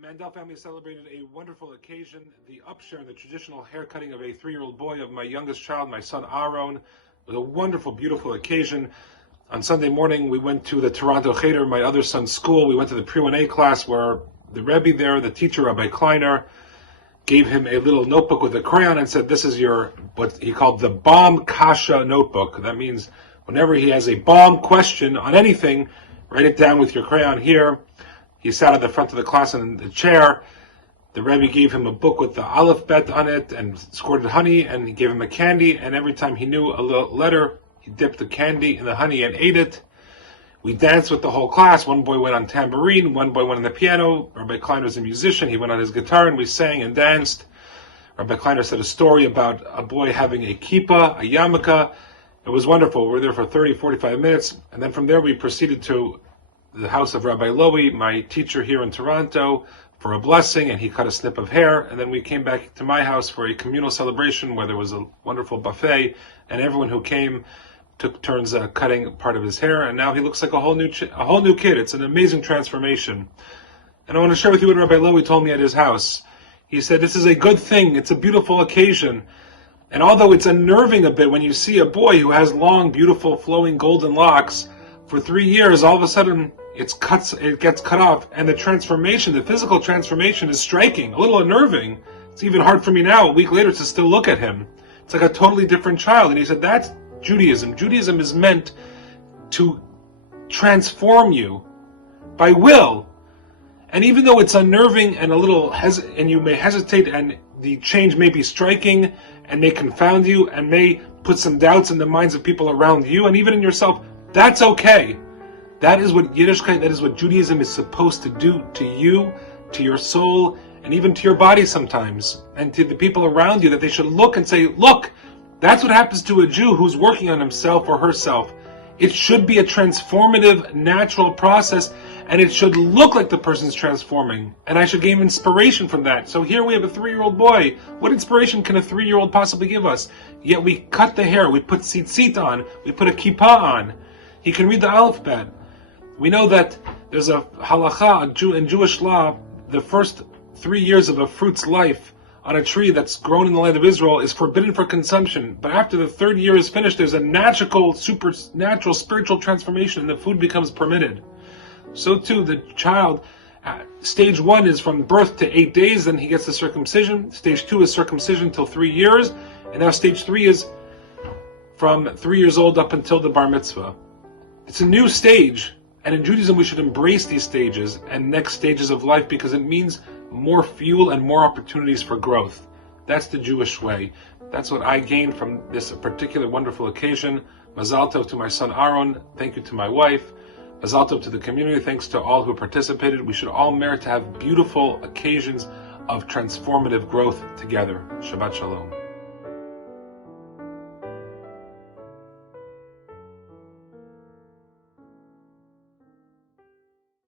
Mandel family celebrated a wonderful occasion, the upshare, the traditional haircutting of a 3-year-old boy of my youngest child, my son Aharon. It was a wonderful, beautiful occasion. On Sunday morning, we went to the Toronto Cheder, my other son's school. We went to the pre-1A class where the Rabbi there, the teacher, Rabbi Kleiner, gave him a little notebook with a crayon and said, this is your, what he called the bomb kasha notebook. That means whenever he has a bomb question on anything, write it down with your crayon here. He sat at the front of the class in the chair. The Rabbi gave him a book with the aleph bet on it and squirted honey, and he gave him a candy, and every time he knew a little letter, he dipped the candy in the honey and ate it. We danced with the whole class. One boy went on tambourine, one boy went on the piano. Rabbi Kleiner was a musician. He went on his guitar, and we sang and danced. Rabbi Kleiner said a story about a boy having a kippah, a yarmulke. It was wonderful. We were there for 30, 45 minutes, and then from there we proceeded to the house of Rabbi Lowy, my teacher here in Toronto, for a blessing, and he cut a snip of hair. And then we came back to my house for a communal celebration where there was a wonderful buffet, and everyone who came took turns cutting part of his hair, and now he looks like a whole new kid. It's an amazing transformation. And I want to share with you what Rabbi Lowy told me at his house. He said, this is a good thing. It's a beautiful occasion. And although it's unnerving a bit when you see a boy who has long, beautiful, flowing golden locks, for 3 years, all of a sudden, it gets cut off, and the transformation, the physical transformation is striking, a little unnerving. It's even hard for me now, a week later, to still look at him. It's like a totally different child. And he said, that's Judaism. Judaism is meant to transform you by will. And even though it's unnerving and a little, and you may hesitate, and the change may be striking, and may confound you, and may put some doubts in the minds of people around you, and even in yourself, that's okay. That is what Yiddishkeit, that is what Judaism is supposed to do to you, to your soul, and even to your body sometimes, and to the people around you, that they should look and say, look, that's what happens to a Jew who's working on himself or herself. It should be a transformative, natural process, and it should look like the person's transforming. And I should gain inspiration from that. So here we have a 3-year-old boy. What inspiration can a 3-year-old possibly give us? Yet we cut the hair, we put tzitzit on, we put a kippah on. He can read the alphabet. We know that there's a halacha in Jewish law, the first 3 years of a fruit's life on a tree that's grown in the land of Israel is forbidden for consumption. But after the 3rd year is finished, there's a magical, supernatural, spiritual transformation, and the food becomes permitted. So too, the child, stage 1 is from birth to 8 days, then he gets the circumcision. Stage 2 is circumcision till 3 years, and now stage 3 is from 3 years old up until the bar mitzvah. It's a new stage, and in Judaism we should embrace these stages and next stages of life because it means more fuel and more opportunities for growth. That's the Jewish way. That's what I gained from this particular wonderful occasion. Mazal tov to my son Aharon. Thank you to my wife. Mazal tov to the community. Thanks to all who participated. We should all merit to have beautiful occasions of transformative growth together. Shabbat shalom.